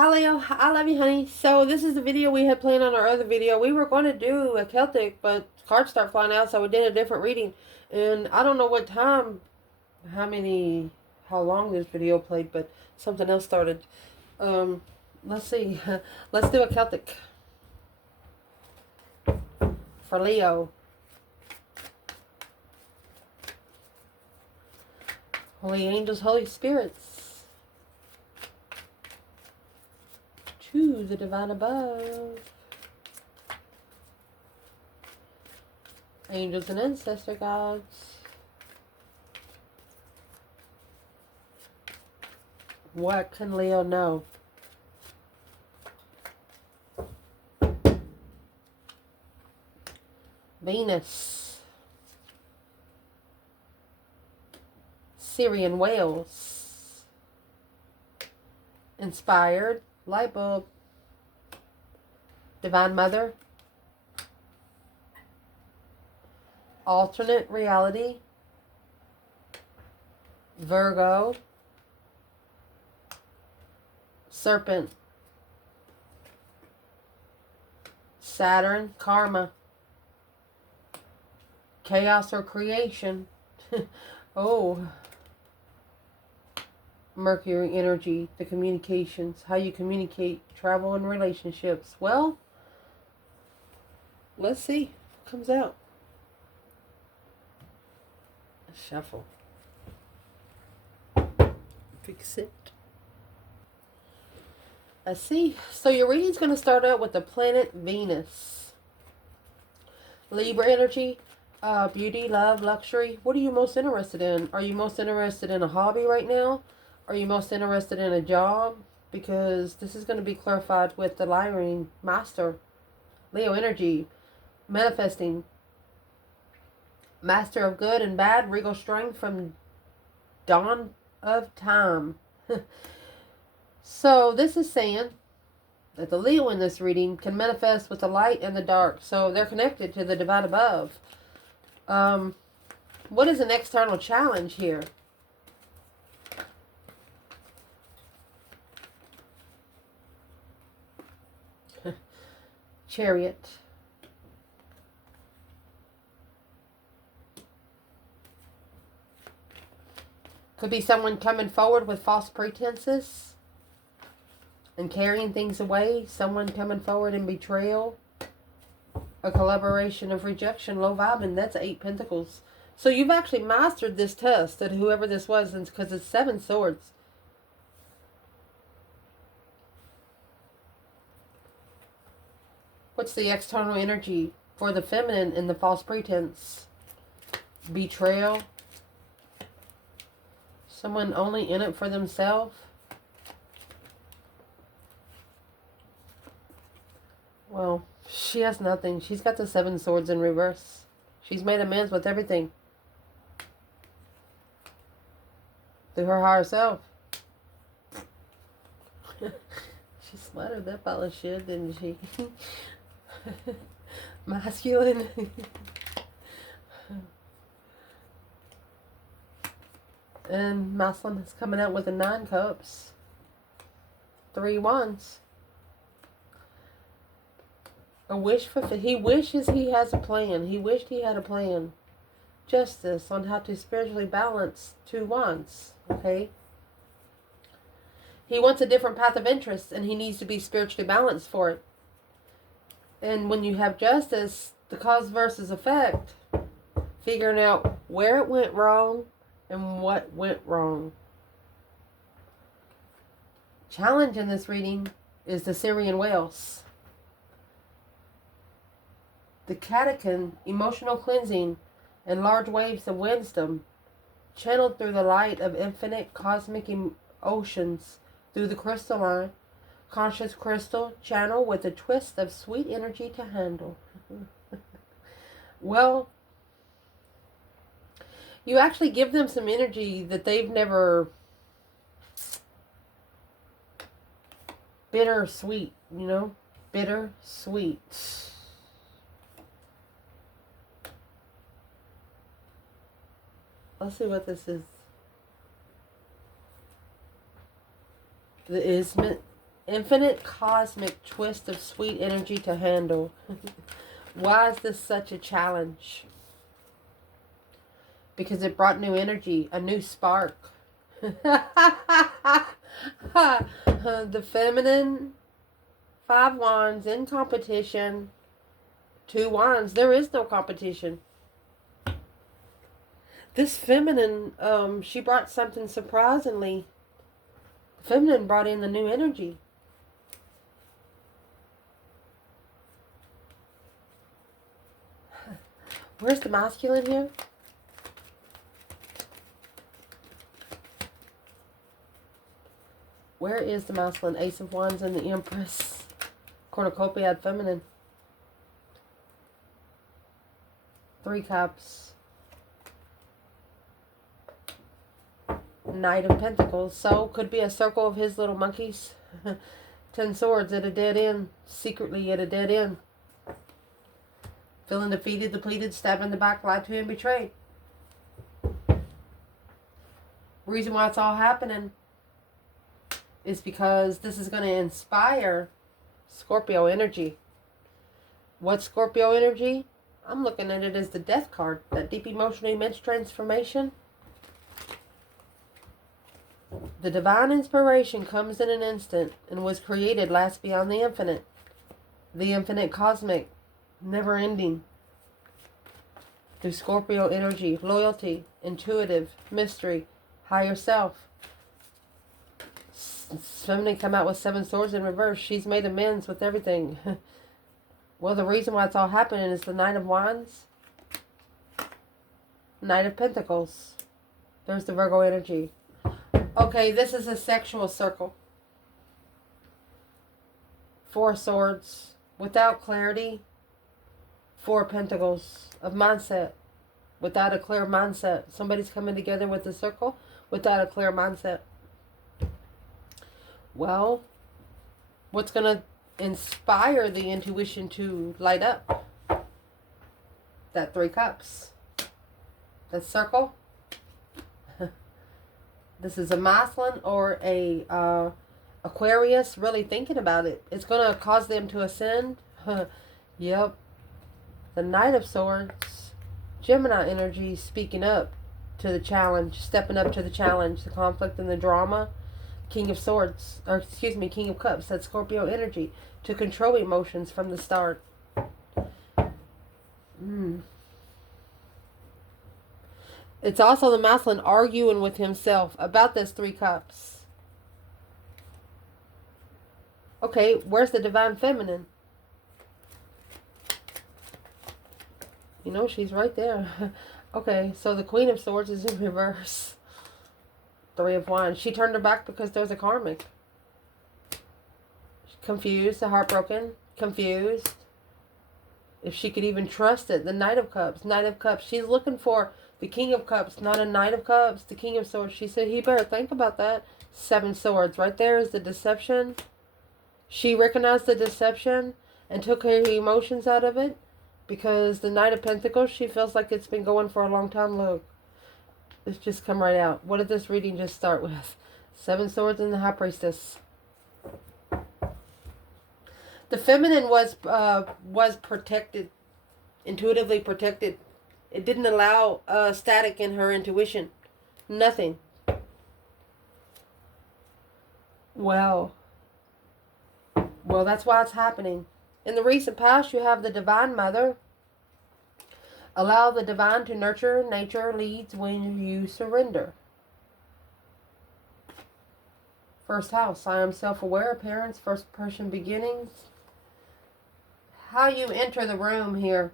Hi Leo, I love you honey. So this is the video we had planned on our other video. We were going to do a Celtic, but cards start flying out, so we did a different reading. And I don't know what time, how long this video played, but something else started. Let's see. Let's do a Celtic for Leo. Holy angels, holy spirits, to the divine above. Angels and ancestor gods. What can Leo know? Venus. Syrian whales. Inspired. Light bulb. Divine Mother. Alternate reality. Virgo. Serpent. Saturn. Karma. Chaos or creation. Oh. Mercury energy, the communications, how you communicate, travel, and relationships. Well, let's see what comes out. Shuffle. Fix it. Let's see. So your reading's going to start out with the planet Venus. Libra energy, beauty, love, luxury. What are you most interested in? Are you most interested in a hobby right now? Are you most interested in a job? Because this is going to be clarified with the Lyring Master. Leo energy, manifesting. Master of good and bad, regal strength from dawn of time. So this is saying that the Leo in this reading can manifest with the light and the dark. So they're connected to the divine above. What is an external challenge here? Chariot. Could be someone coming forward with false pretenses and carrying things away. Someone coming forward in betrayal. A collaboration of rejection, low vibe, and that's 8 Pentacles. So you've actually mastered this test, and whoever this was, because it's 7 Swords. What's the external energy for the feminine in the false pretense? Betrayal. Someone only in it for themselves. Well, she has nothing. She's got the 7 Swords in reverse. She's made amends with everything. Through her higher self. She slaughtered that pile of shit, didn't she? Masculine. And Masculine is coming out with the 9 Cups. 3 Wands. A wish fulfilled. He wishes he has a plan. He wished he had a plan. Justice on how to spiritually balance 2 Wands. Okay? He wants a different path of interest, and he needs to be spiritually balanced for it. And when you have justice, the cause versus effect, figuring out where it went wrong and what went wrong. Challenge in this reading is the Syrian whales. The catechin, emotional cleansing, and large waves of wisdom, channeled through the light of infinite cosmic oceans, through the crystalline, conscious crystal channel with a twist of sweet energy to handle. Well, you actually give them some energy that they've never... Bitter sweet, you know? Bitter sweet. Let's see what this is. The Infinite cosmic twist of sweet energy to handle. Why is this such a challenge? Because it brought new energy, a new spark. The feminine, 5 wands in competition, 2 wands. There is no competition. This feminine, she brought something surprisingly. The feminine brought in the new energy. Where's the masculine here? Where is the masculine? Ace of Wands and the Empress. Cornucopia feminine. 3 cups. Knight of Pentacles. So, could be a circle of his little monkeys. 10 swords at a dead end. Secretly at a dead end. Feeling defeated, depleted, stabbed in the back, lied to and betrayed. Reason why it's all happening is because this is going to inspire Scorpio energy. What's Scorpio energy? I'm looking at it as the Death card. That deep emotional immense transformation. The divine inspiration comes in an instant and was created last beyond the infinite. The infinite cosmic, never ending. Through Scorpio energy, loyalty, intuitive, mystery, higher self. Feminine come out with 7 swords in reverse. She's made amends with everything. Well, the reason why it's all happening is the Knight of Wands. Knight of Pentacles. There's the Virgo energy. Okay, this is a sexual circle. 4 swords. Without clarity. 4 pentacles of mindset. Without a clear mindset. Somebody's coming together with a circle without a clear mindset. Well, what's going to inspire the intuition to light up? That 3 cups. That circle. This is a masculine or a Aquarius really thinking about it. It's going to cause them to ascend. Yep. The Knight of Swords. Gemini energy speaking up to the challenge. Stepping up to the challenge. The conflict and the drama. King of Swords, or excuse me, King of Cups. That's Scorpio energy. To control emotions from the start. It's also the masculine arguing with himself about this 3 cups. Okay, where's the divine feminine? You know, she's right there. Okay, so the Queen of Swords is in reverse. 3 of Wands. She turned her back because there's a karmic. Confused, heartbroken, confused. If she could even trust it. The Knight of Cups. Knight of Cups. She's looking for the King of Cups, not a Knight of Cups. The King of Swords. She said, he better think about that. 7 swords. Right there is the deception. She recognized the deception and took her emotions out of it. Because the Knight of Pentacles, she feels like it's been going for a long time. Look. It's just come right out. What did this reading just start with? 7 swords and the High Priestess. The feminine was protected, intuitively protected. It didn't allow static in her intuition. Nothing. Well, that's why it's happening. In the recent past, you have the Divine Mother. Allow the divine to nurture. Nature leads when you surrender. First house. I am self-aware. Parents. First person beginnings. How you enter the room here.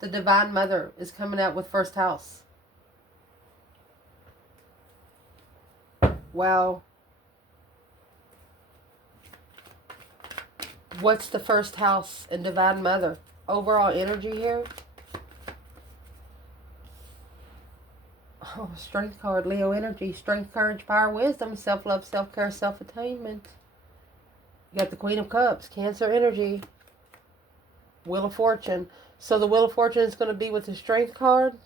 The Divine Mother is coming out with first house. Wow. What's the first house in Divine Mother? Overall energy here. Oh, Strength card, Leo energy. Strength, courage, power, wisdom, self-love, self-care, self-attainment. You got the Queen of Cups, Cancer energy. Wheel of Fortune. So the Wheel of Fortune is going to be with the Strength card.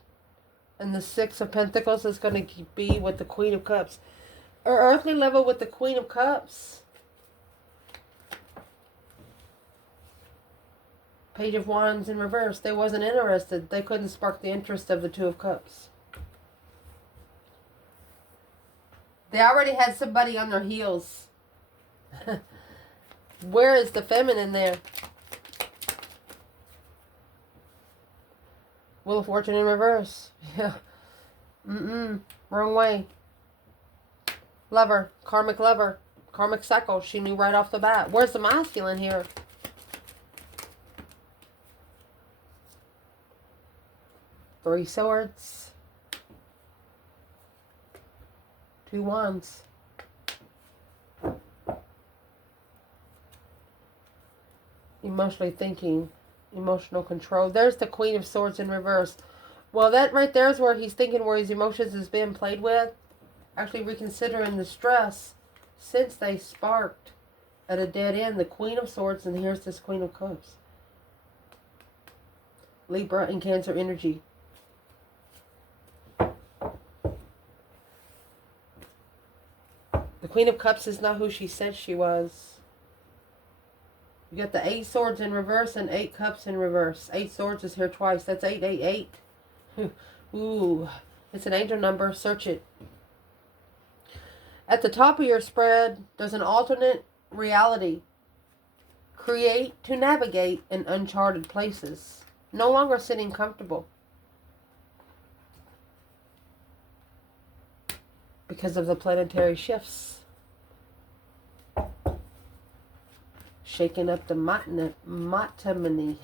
And the 6 of Pentacles is going to be with the Queen of Cups. Or earthly level with the Queen of Cups. Page of Wands in reverse. They wasn't interested. They couldn't spark the interest of the Two of Cups. They already had somebody on their heels. Where is the feminine there? Wheel of Fortune in reverse. Yeah. Wrong way. Lover. Karmic lover. Karmic cycle. She knew right off the bat. Where's the masculine here? Three Swords. Two Wands. Emotionally thinking. Emotional control. There's the Queen of Swords in reverse. Well, that right there is where he's thinking where his emotions is being played with. Actually reconsidering the stress since they sparked at a dead end. The Queen of Swords, and here's this Queen of Cups. Libra and Cancer energy. The Queen of Cups is not who she said she was. You got the 8 Swords in reverse and 8 Cups in reverse. 8 Swords is here twice. That's 888. Ooh, it's an angel number. Search it. At the top of your spread, there's an alternate reality. Create to navigate in uncharted places. No longer sitting comfortable. Because of the planetary shifts. Shaking up the matrimony.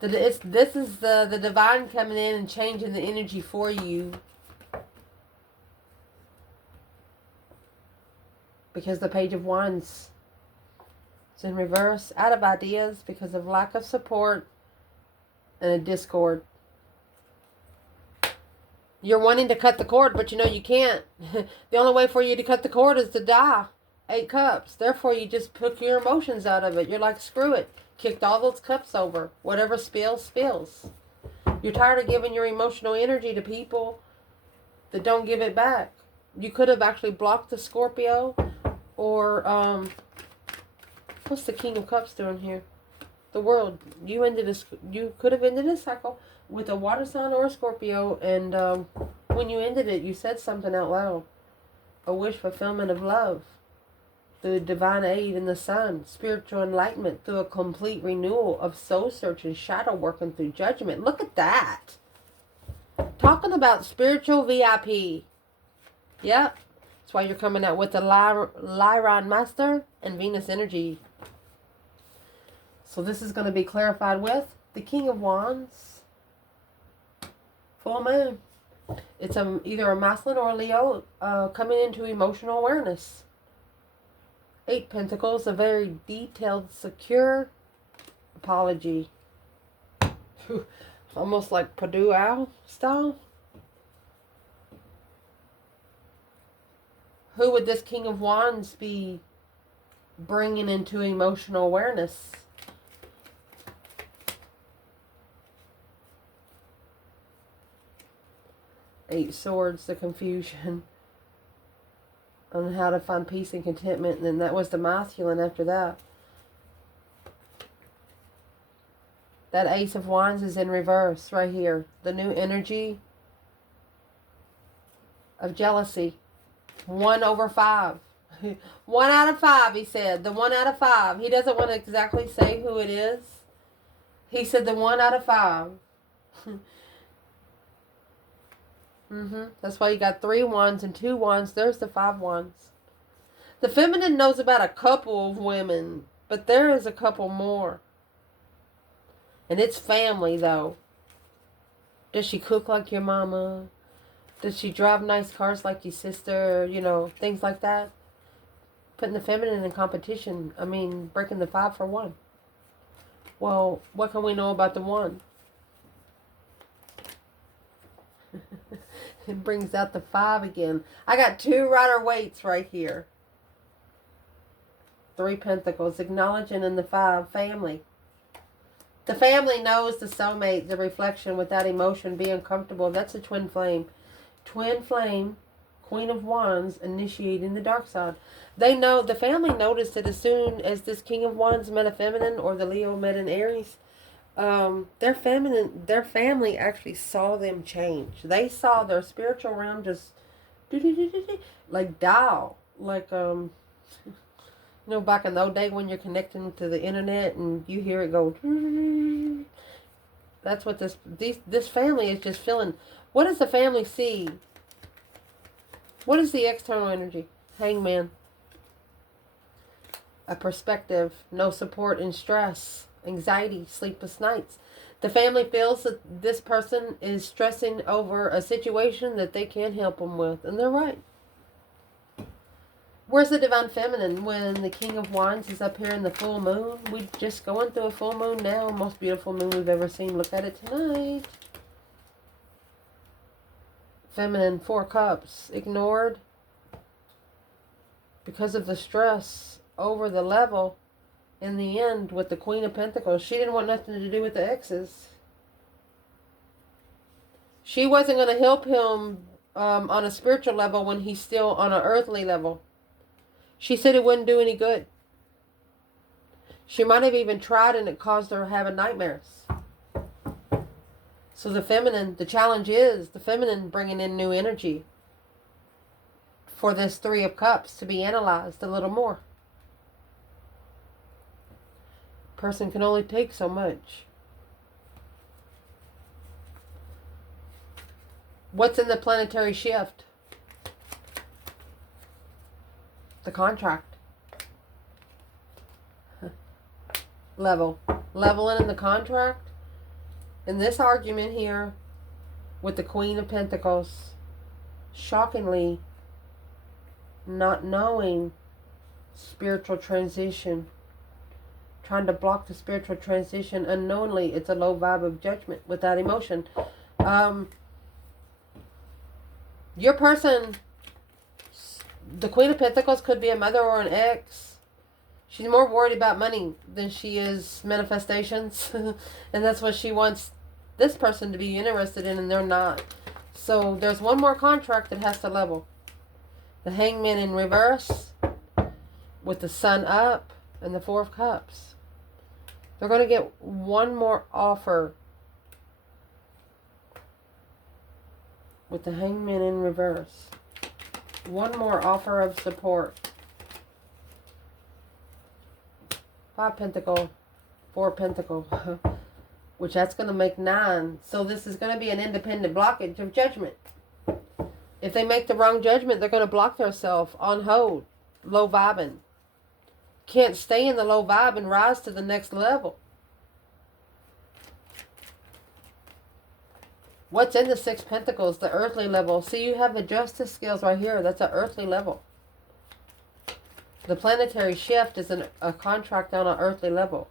This is the divine coming in and changing the energy for you. Because the Page of Wands is in reverse. Out of ideas because of lack of support and a discord. You're wanting to cut the cord, but you know you can't. The only way for you to cut the cord is to die. 8 Cups. Therefore, you just put your emotions out of it. You're like, screw it. Kicked all those cups over. Whatever spills, spills. You're tired of giving your emotional energy to people that don't give it back. You could have actually blocked the Scorpio. Or, what's the King of Cups doing here? The World. You could have ended a cycle with a water sign or a Scorpio, and when you ended it, you said something out loud. A wish fulfillment of love through divine aid in the sun, spiritual enlightenment through a complete renewal of soul search and shadow working through judgment. Look at that. Talking about spiritual VIP. Yep. That's why you're coming out with the Lyron Master and Venus energy. So this is going to be clarified with the King of Wands. Full moon. It's either a masculine or a Leo coming into emotional awareness. 8 Pentacles, a very detailed, secure apology. Almost like Purdue Owl style. Who would this King of Wands be bringing into emotional awareness? Eight Swords, the confusion on how to find peace and contentment. And then that was the masculine after that. That Ace of Wands is in reverse right here. The new energy of jealousy. 1/5. 1 out of 5, he said. The 1 out of 5. He doesn't want to exactly say who it is. He said the 1 out of 5. That's why you got 3 wands and 2 wands. There's the 5 wands. The feminine knows about a couple of women, but there is a couple more. And it's family, though. Does she cook like your mama? Does she drive nice cars like your sister? You know, things like that. Putting the feminine in competition. I mean, breaking the 5 for 1. Well, what can we know about the 1? It brings out the 5 again. I got 2 Rider-Waite's right here. 3 Pentacles. Acknowledging in the 5. Family. The family knows the soulmate, the reflection without emotion, being comfortable. That's a twin flame. Twin flame, Queen of Wands initiating the dark side. They know, the family noticed it as soon as this King of Wands met a feminine, or the Leo met an Aries. Their family actually saw them change. They saw their spiritual realm just like dial, like back in the old day when you're connecting to the internet and you hear it go. That's what this family is just feeling. What does the family see? What is the external energy? Hangman. A perspective, no support and stress, anxiety, sleepless nights. The family feels that this person is stressing over a situation that they can't help them with, and they're right. Where's the Divine Feminine when the King of Wands is up here in the full moon? We're just going through a full moon now. Most beautiful moon we've ever seen. Look at it tonight. Feminine, 4 cups. Ignored because of the stress over the level. In the end, with the Queen of Pentacles, she didn't want nothing to do with the exes. She wasn't going to help him on a spiritual level when he's still on an earthly level. She said it wouldn't do any good. She might have even tried and it caused her having nightmares. So the feminine, the challenge is the feminine bringing in new energy for this 3 of Cups to be analyzed a little more. Person can only take so much. What's in the planetary shift? The contract. Leveling in the contract. In this argument here with the Queen of Pentacles, shockingly not knowing spiritual transition, trying to block the spiritual transition unknowingly. It's a low vibe of judgment without emotion. Your person, the Queen of Pentacles, could be a mother or an ex. She's more worried about money than she is manifestations. And that's what she wants this person to be interested in, and they're not. So there's one more contract that has to level. The Hangman in reverse with the Sun up and the 4 of Cups. They're going to get one more offer with the Hangman in reverse. One more offer of support. 5 Pentacle, 4 Pentacle, which that's going to make 9. So this is going to be an independent blockage of judgment. If they make the wrong judgment, they're going to block themselves on hold, low vibing. Can't stay in the low vibe and rise to the next level. What's in the 6 Pentacles? The earthly level. See, you have the justice scales right here. That's an earthly level. The planetary shift is a contract on an earthly level.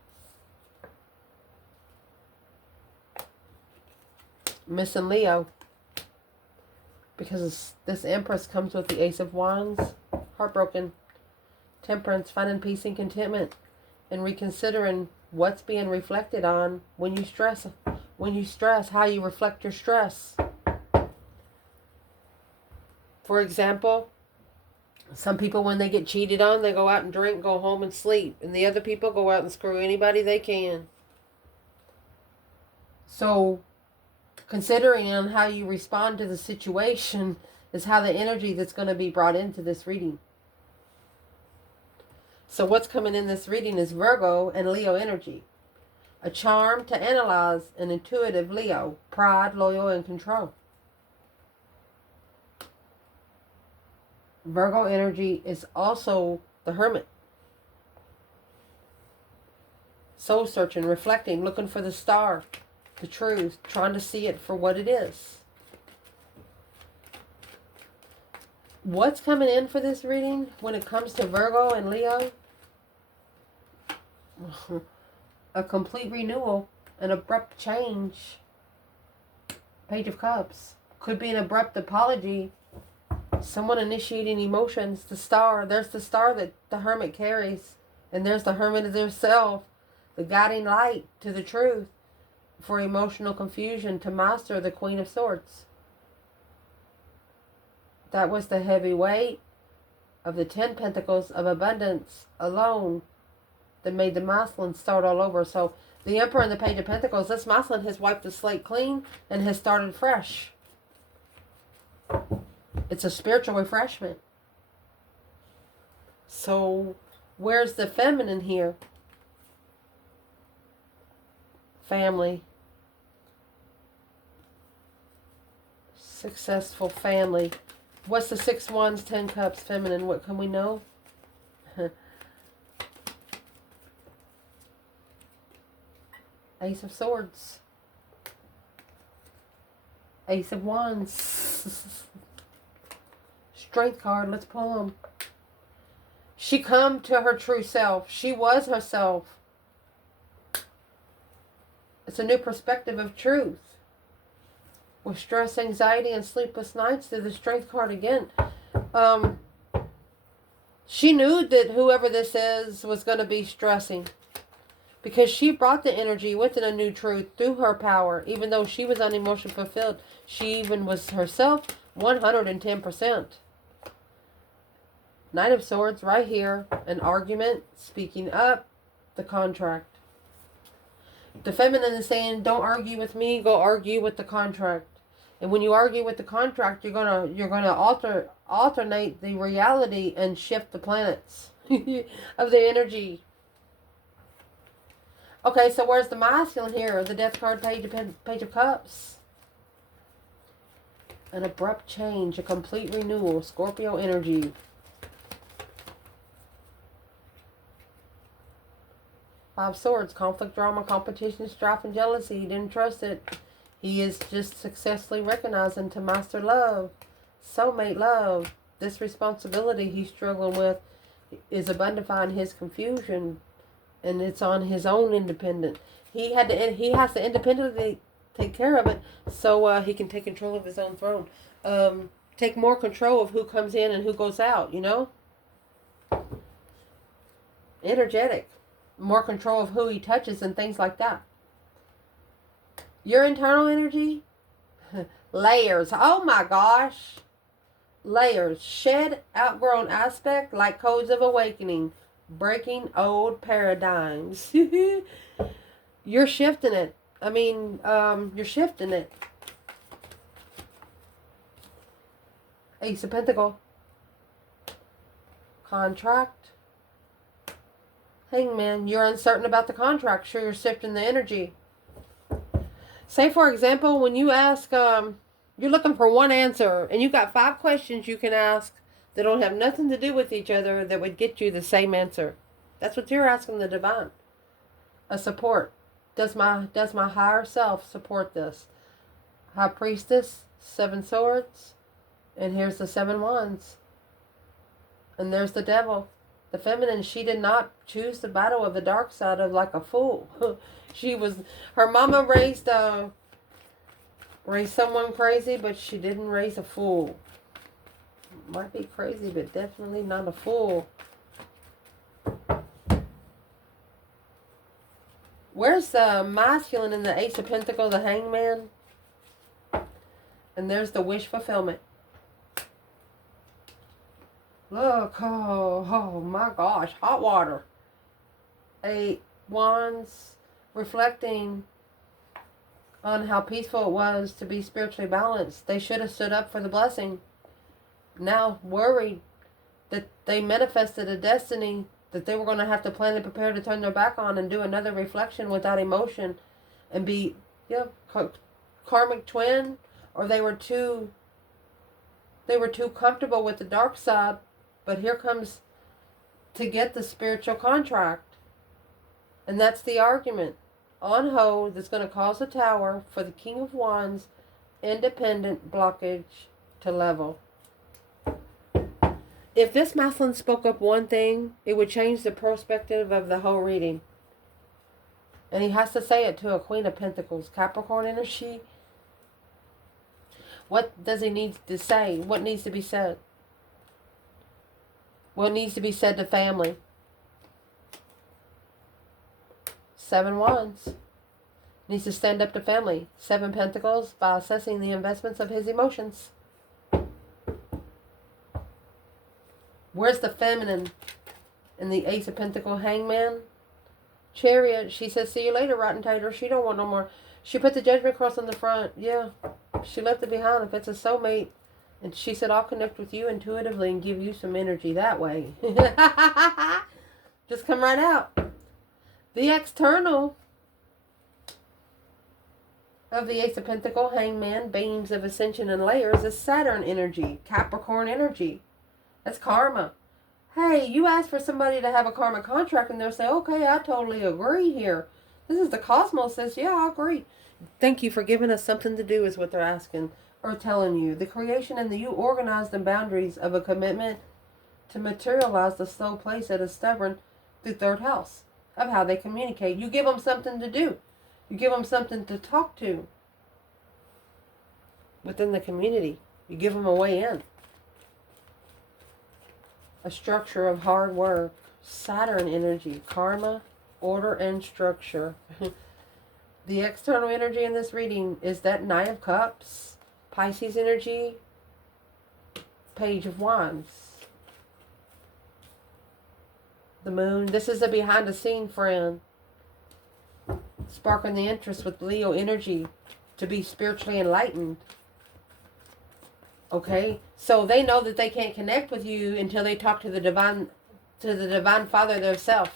Missing Leo. Because this Empress comes with the Ace of Wands. Heartbroken. Temperance. Finding peace and contentment. And reconsidering what's being reflected on when you stress. When you stress, how you reflect your stress. For example, some people, when they get cheated on, they go out and drink, go home and sleep. And the other people go out and screw anybody they can. So, considering on how you respond to the situation is how the energy that's going to be brought into this reading. So what's coming in this reading is Virgo and Leo energy. A charm to analyze, an intuitive Leo, pride, loyal, and control. Virgo energy is also the Hermit. Soul searching, reflecting, looking for the star, the truth, trying to see it for what it is. What's coming in for this reading when it comes to Virgo and Leo? A complete renewal, an abrupt change. Page of Cups. Could be an abrupt apology. Someone initiating emotions. The star. There's the star that the Hermit carries. And there's the Hermit of their self. The guiding light to the truth. For emotional confusion to master the Queen of Swords. That was the heavy weight of the 10 Pentacles of abundance alone that made the masculine start all over. So the Emperor and the Page of Pentacles, this masculine has wiped the slate clean and has started fresh. It's a spiritual refreshment. So where's the feminine here? Family. Successful family. What's the 6 Wands, 10 Cups, feminine? What can we know? Ace of Swords. Ace of Wands. Strength card. Let's pull them. She come to her true self. She was herself. It's a new perspective of truth. With stress, anxiety, and sleepless nights, to the Strength card again. She knew that whoever this is was going to be stressing. Because she brought the energy within a new truth through her power. Even though she was unemotionally fulfilled, she even was herself 110%. Knight of Swords right here. An argument, speaking up, the contract. The feminine is saying, don't argue with me, go argue with the contract. And when you argue with the contract, you're gonna alternate the reality and shift the planets of the energy. Okay, so where's the masculine here? The Death card, Page of Cups. An abrupt change, a complete renewal, Scorpio energy. Five Swords, conflict, drama, competition, strife, and jealousy. He didn't trust it. He is just successfully recognizing to master love, soulmate love. This responsibility he's struggling with is abundifying his confusion, and it's on his own independent. He has to independently take care of it so he can take control of his own throne. Take more control of who comes in and who goes out, you know? Energetic. More control of who he touches and things like that. Your internal energy? Layers. Oh my gosh. Layers. Shed, outgrown aspect like codes of awakening. Breaking old paradigms. You're shifting it. You're shifting it. Ace of Pentacles. Contract. Hangman. You're uncertain about the contract. Sure, you're shifting the energy. Say, for example, when you ask, you're looking for one answer, and you got 5 questions you can ask that don't have nothing to do with each other that would get you the same answer. That's what you're asking the divine. A support. Does my higher self support this? High Priestess, 7 Swords, and here's the 7 Wands. And there's the Devil. The feminine, she did not choose the battle of the dark side of like a fool. Her mama raised someone crazy, but she didn't raise a fool. Might be crazy, but definitely not a fool. Where's the masculine in the Ace of Pentacles, the Hangman? And there's the wish fulfillment. Look, oh my gosh, hot water. 8 Wands, reflecting on how peaceful it was to be spiritually balanced. They should have stood up for the blessing. Now worried that they manifested a destiny that they were going to have to plan and prepare to turn their back on and do another reflection without emotion and be karmic twin, or they were too comfortable with the dark side. But here comes to get the spiritual contract. And that's the argument. On hold, that's going to cause a tower for the King of Wands, independent blockage to level. If this masculine spoke up one thing, it would change the perspective of the whole reading. And he has to say it to a Queen of Pentacles. Capricorn energy. What does he need to say? What needs to be said? What needs to be said to family? 7 Wands. Needs to stand up to family. 7 Pentacles by assessing the investments of his emotions. Where's the feminine in the Ace of Pentacles Hangman? Chariot. She says, see you later, rotten tater. She don't want no more. She put the Judgment cross on the front. Yeah. She left it behind. If it's a soulmate. And she said, I'll connect with you intuitively and give you some energy that way. Just come right out. The external of the Ace of Pentacles Hangman, beams of ascension and layers, is Saturn energy, Capricorn energy. That's karma. Hey, you ask for somebody to have a karmic contract and they'll say, okay, I totally agree here. This is the cosmos says, yeah, I agree. Thank you for giving us something to do is what they're asking or telling you. The creation and the you organized the boundaries of a commitment to materialize the slow place that is stubborn through third house of how they communicate. You give them something to do. You give them something to talk to within the community. You give them a way in. A structure of hard work. Saturn energy. Karma, order, and structure. The external energy in this reading is that Knight of Cups. Pisces energy. Page of Wands. The Moon. This is a behind the scene friend. Sparking the interest with Leo energy to be spiritually enlightened. Okay, so they know that they can't connect with you until they talk to the divine Father themselves.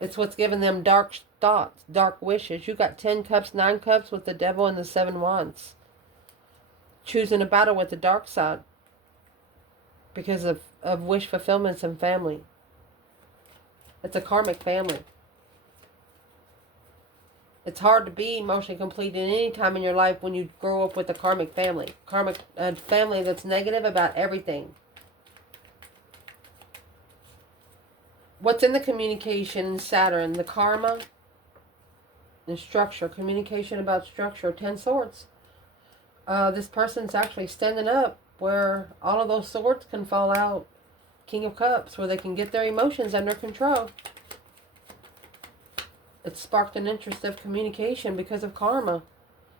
It's what's giving them dark thoughts, dark wishes. You got 10 cups, 9 cups with the devil and the 7 wands. Choosing a battle with the dark side because of wish fulfillments and family. It's a karmic family. It's hard to be emotionally complete at any time in your life when you grow up with a karmic family. Karmic family that's negative about everything. What's in the communication, Saturn? The karma and structure. Communication about structure. 10 swords. This person's actually standing up where all of those swords can fall out. King of Cups, where they can get their emotions under control. It sparked an interest of communication because of karma.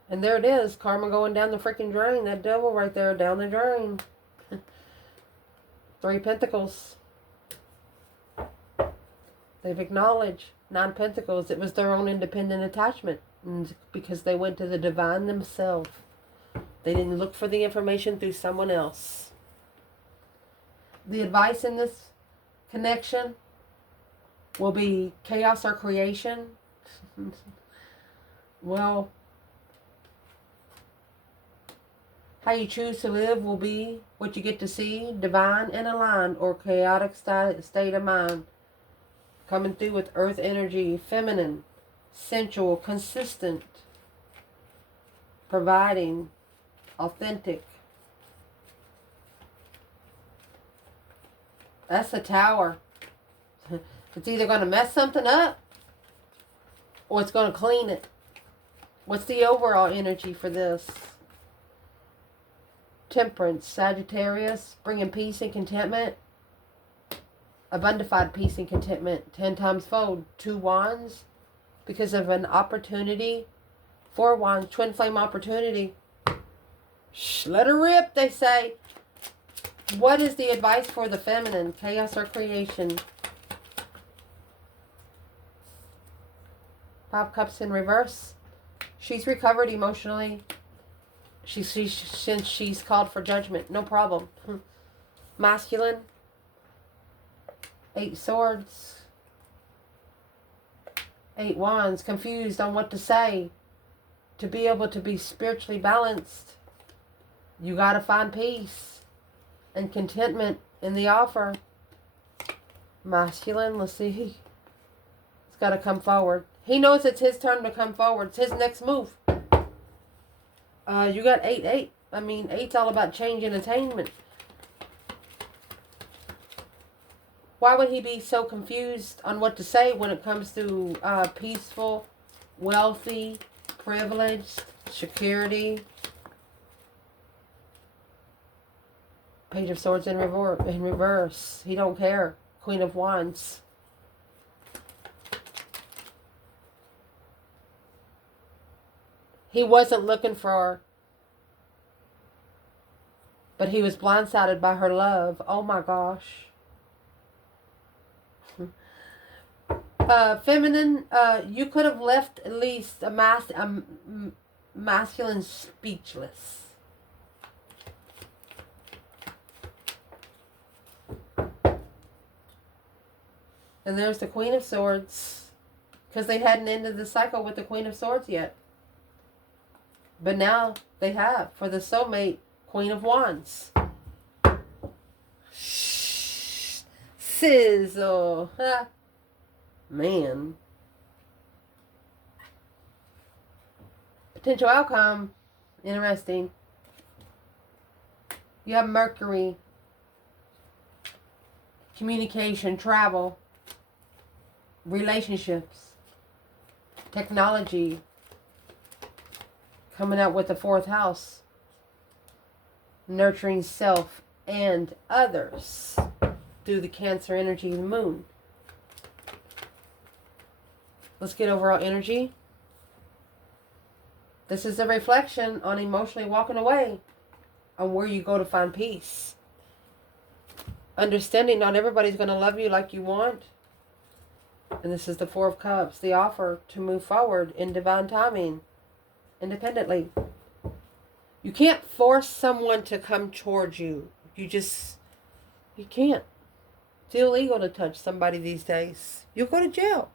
And there it is. Karma going down the freaking drain. That devil right there down the drain. 3 Pentacles. They've acknowledged 9 Pentacles. It was their own independent attachment. And because they went to the divine themselves. They didn't look for the information through someone else. The advice in this connection will be chaos or creation. Well, how you choose to live will be what you get to see, divine and aligned, or chaotic state of mind. Coming through with earth energy, feminine, sensual, consistent, providing, authentic. That's the Tower. It's either going to mess something up or it's going to clean it. What's the overall energy for this? Temperance, Sagittarius, bringing peace and contentment. Abundified peace and contentment, 10 times fold. 2 wands, because of an opportunity. 4 wands, twin flame opportunity. Shh, let her rip, they say. What is the advice for the feminine? Chaos or creation? 5 cups in reverse. She's recovered emotionally. Since she's called for judgment. No problem. Masculine. 8 swords. 8 wands. Confused on what to say. To be able to be spiritually balanced, you got to find peace and contentment in the offer. Masculine. Let's see. It's got to come forward. He knows it's his turn to come forward. It's his next move. You got 8-8. I mean, 8's all about change and attainment. Why would he be so confused on what to say when it comes to peaceful, wealthy, privileged, security? Page of Swords in reverse. He don't care. Queen of Wands. He wasn't looking for But he was blindsided by her love. Oh my gosh. Feminine, you could have left at least a masculine speechless. And there's the Queen of Swords. Because they hadn't ended the cycle with the Queen of Swords yet. But now they have. For the soulmate, Queen of Wands. Sizzle. Man. Potential outcome. Interesting. You have Mercury. Communication, travel. Relationships. Technology. Coming out with the 4th house. Nurturing self and others. Through the Cancer energy of the moon. Let's get overall energy. This is a reflection on emotionally walking away. On where you go to find peace. Understanding not everybody's going to love you like you want. And this is the 4 of Cups. The offer to move forward in divine timing. Independently. You can't force someone to come towards you. You can't. It's illegal to touch somebody these days. You'll go to jail.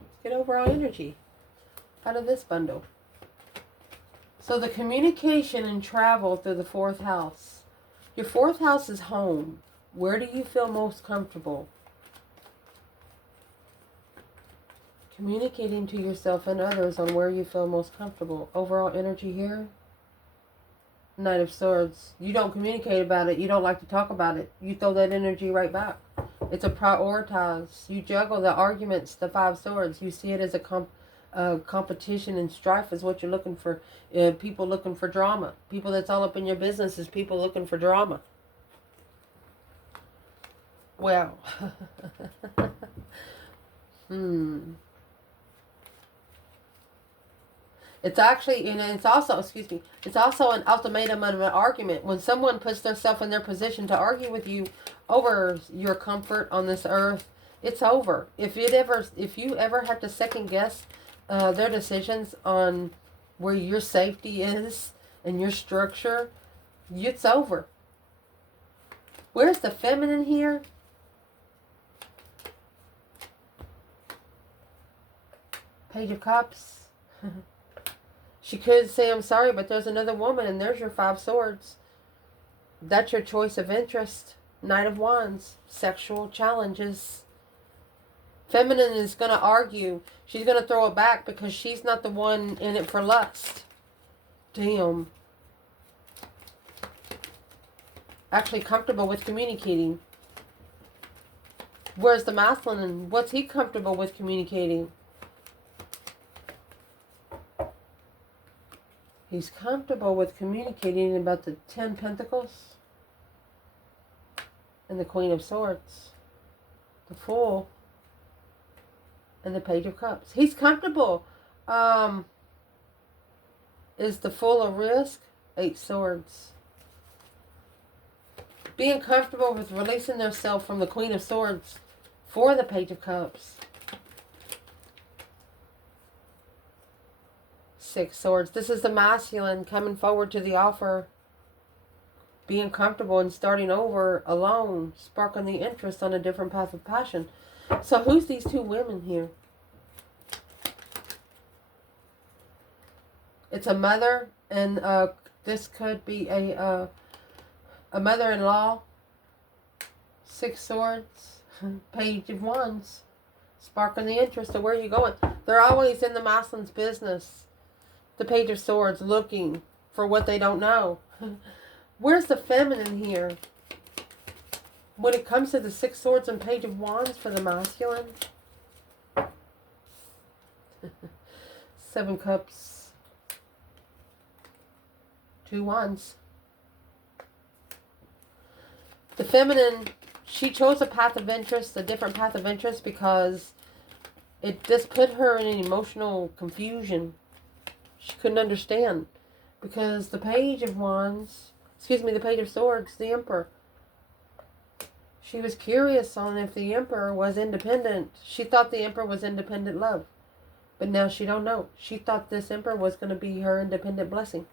Let's get overall energy out of this bundle. So the communication and travel through the 4th house. Your 4th house is home. Where do you feel most comfortable? Communicating to yourself and others on where you feel most comfortable. Overall energy here. Knight of Swords. You don't communicate about it. You don't like to talk about it. You throw that energy right back. It's a prioritize. You juggle the arguments, the 5 swords. You see it as a competition and strife is what you're looking for. People looking for drama. People that's all up in your business is people looking for drama. Well. It's actually, and it's also, it's also an ultimatum of an argument. When someone puts themselves in their position to argue with you over your comfort on this earth, it's over. If you ever have to second guess their decisions on where your safety is and your structure, it's over. Where's the feminine here? Page of Cups. She could say, I'm sorry, but there's another woman, and there's your 5 swords. That's your choice of interest. Knight of Wands. Sexual challenges. Feminine is going to argue. She's going to throw it back because she's not the one in it for lust. Damn. Actually comfortable with communicating. Where's the masculine? What's he comfortable with communicating? He's comfortable with communicating about the 10 Pentacles and the Queen of Swords, the Fool, and the Page of Cups. He's comfortable. Is the Fool a risk? 8 Swords. Being comfortable with releasing themselves from the Queen of Swords for the Page of Cups. 6 Swords. This is the masculine coming forward to the offer. Being comfortable and starting over alone. Sparking the interest on a different path of passion. So who's these 2 women here? It's a mother, and this could be a mother-in-law. 6 Swords. Page of Wands. Sparking the interest of where you're going. They're always in the masculine's business. The Page of Swords, looking for what they don't know. Where's the feminine here? When it comes to the 6 Swords and Page of Wands for the masculine. 7 Cups. 2 Wands. The feminine, she chose a path of interest, a different path of interest, because it just put her in an emotional confusion. She couldn't understand. Because the Page of Wands, the Page of Swords, the Emperor, she was curious on if the Emperor was independent. She thought the Emperor was independent love. But now she don't know. She thought this Emperor was going to be her independent blessing.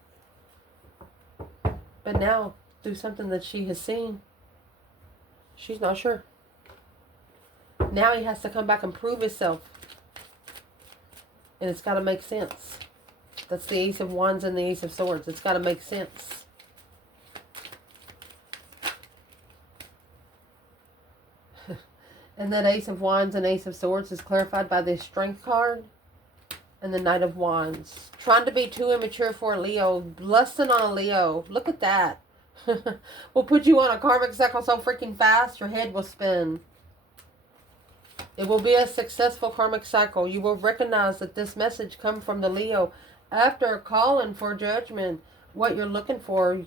But now, through something that she has seen, she's not sure. Now he has to come back and prove himself. And it's got to make sense. That's the Ace of Wands and the Ace of Swords. It's got to make sense. And that Ace of Wands and Ace of Swords is clarified by this Strength card and the Knight of Wands. Trying to be too immature for a Leo. Lusting on a Leo. Look at that. We'll put you on a karmic cycle so freaking fast your head will spin. It will be a successful karmic cycle. You will recognize that this message comes from the Leo after calling for judgment. What you're looking for,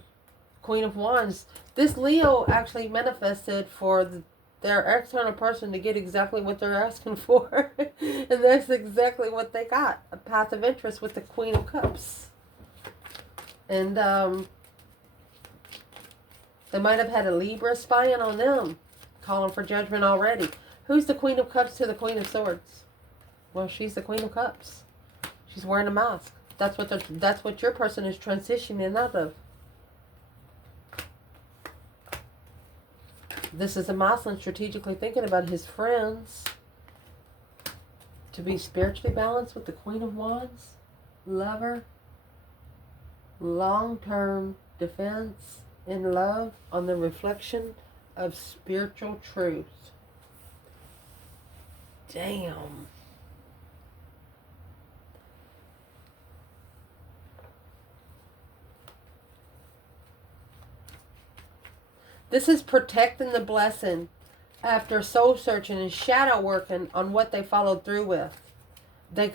Queen of Wands. This Leo actually manifested for their external person to get exactly what they're asking for. And that's exactly what they got. A path of interest with the Queen of Cups. And they might have had a Libra spying on them, calling for judgment already. Who's the Queen of Cups to the Queen of Swords? Well, she's the Queen of Cups. She's wearing a mask. That's what your person is transitioning out of. This is a masculine strategically thinking about his friends. To be spiritually balanced with the Queen of Wands. Lover. Long-term defense in love on the reflection of spiritual truth. Damn. This is protecting the blessing after soul searching and shadow working on what they followed through with. They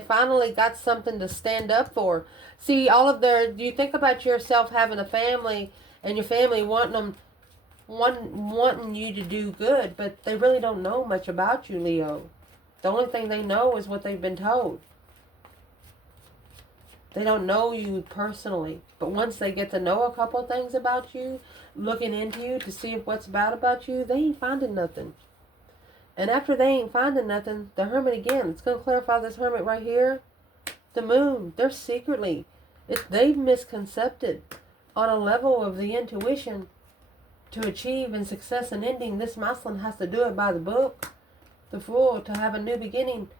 finally got something to stand up for. See, you think about yourself having a family and your family wanting you to do good, but they really don't know much about you, Leo. The only thing they know is what they've been told. They don't know you personally. But once they get to know a couple things about you, looking into you to see what's bad about you, they ain't finding nothing. And after they ain't finding nothing, the Hermit again, it's going to clarify this Hermit right here. The Moon, they're secretly, they've misconcepted on a level of the intuition to achieve in success and ending. This masculine has to do it by the book. The Fool, to have a new beginning,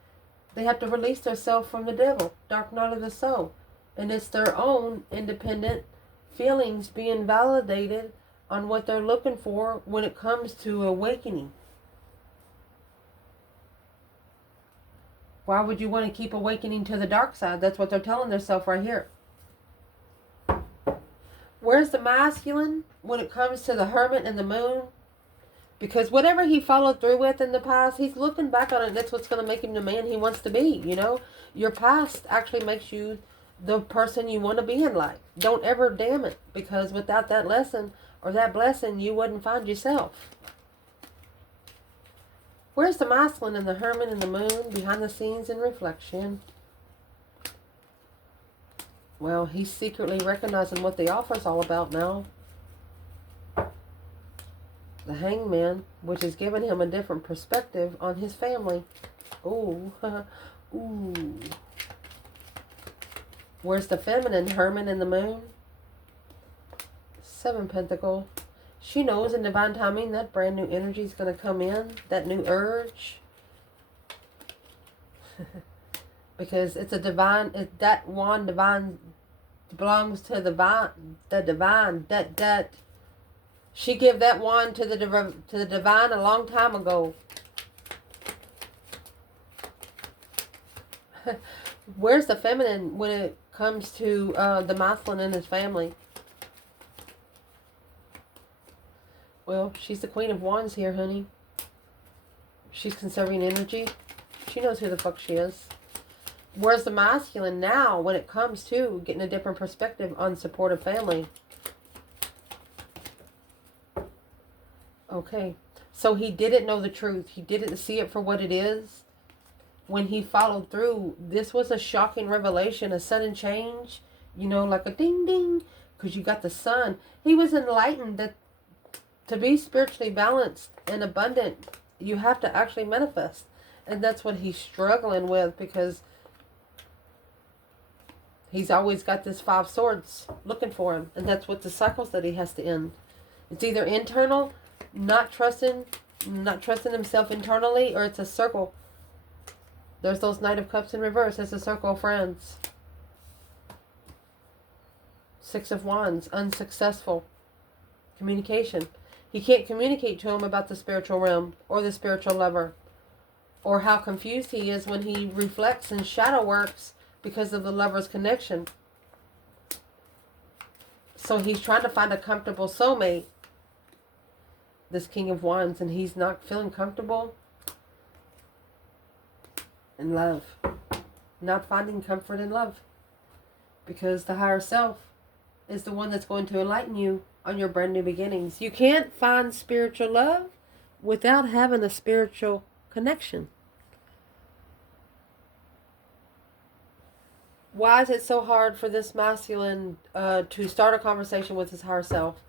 they have to release themselves from the devil, dark night of the soul. And it's their own independent feelings being validated on what they're looking for when it comes to awakening. Why would you want to keep awakening to the dark side? That's what they're telling themselves right here. Where's the masculine when it comes to the Hermit and the Moon? Because whatever he followed through with in the past, he's looking back on it. That's what's going to make him the man he wants to be, you know. Your past actually makes you the person you want to be in life. Don't ever damn it. Because without that lesson or that blessing, you wouldn't find yourself. Where's the masculine and the Hermit and the Moon behind the scenes in reflection? Well, he's secretly recognizing what the offer's all about now. The Hangman, which is giving him a different perspective on his family. Ooh. Ooh. Where's the feminine, Hermit and the Moon? 7 Pentacles. She knows in divine timing that brand new energy is going to come in. That new urge. Because it's a divine, that wand divine belongs to the divine. That she gave that wand to the divine a long time ago. Where's the feminine when it comes to the masculine and his family? Well, she's the Queen of Wands here, honey. She's conserving energy. She knows who the fuck she is. Where's the masculine now when it comes to getting a different perspective on supportive family? Okay. So he didn't know the truth. He didn't see it for what it is. When he followed through, this was a shocking revelation, a sudden change. You know, like a ding ding, because you got the sun. He was enlightened that to be spiritually balanced and abundant, you have to actually manifest. And that's what he's struggling with, because he's always got this 5 swords looking for him. And that's what the cycles that he has to end. It's either internal, not trusting himself internally, or it's a circle. There's those Knight of Cups in reverse. It's a circle of friends. 6 of Wands, unsuccessful communication. He can't communicate to him about the spiritual realm or the spiritual lover, or how confused he is when he reflects and shadow works because of the lover's connection. So he's trying to find a comfortable soulmate, this King of Wands, and he's not feeling comfortable in love. Not finding comfort in love. Because the higher self is the one that's going to enlighten you on your brand new beginnings. You can't find spiritual love without having a spiritual connection. Why is it so hard for this masculine to start a conversation with his higher self?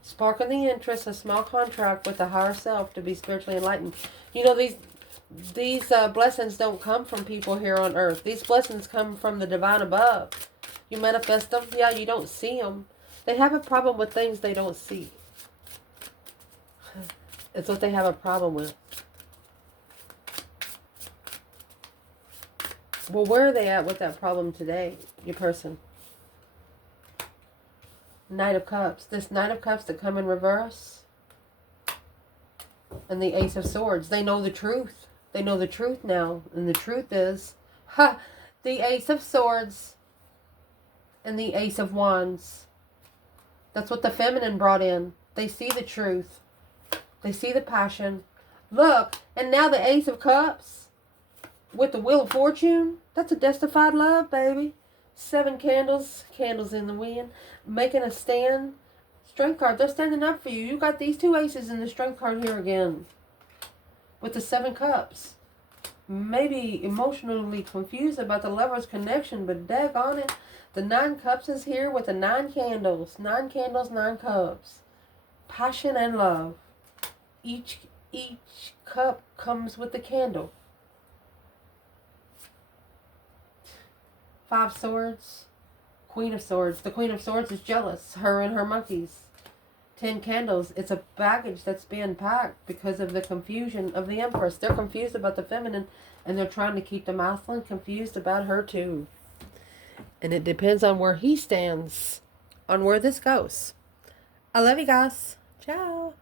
Sparking the interest, a small contract with the higher self to be spiritually enlightened. You know, these blessings don't come from people here on earth. These blessings come from the divine above. You manifest them. Yeah, you don't see them. They have a problem with things they don't see. It's what they have a problem with. Well, where are they at with that problem today, your person? Knight of Cups. This Knight of Cups that come in reverse. And the Ace of Swords. They know the truth. They know the truth now. And the truth is, the Ace of Swords and the Ace of Wands. That's what the feminine brought in. They see the truth. They see the passion. Look, and now the Ace of Cups with the Wheel of Fortune. That's a justified love, baby. 7 candles, candles in the wind, making a stand. Strength card, they're standing up for you. You got these 2 aces in the strength card here again. With the 7 cups. Maybe emotionally confused about the lover's connection, but daggone it. The 9 cups is here with the 9 candles. 9 candles, 9 cups. Passion and love. Each cup comes with the candle. 5 swords. Queen of Swords. The Queen of Swords is jealous. Her and her monkeys. 10 candles. It's a baggage that's being packed because of the confusion of the Empress. They're confused about the feminine, and they're trying to keep the masculine confused about her too. And it depends on where he stands, on where this goes. I love you guys. Ciao.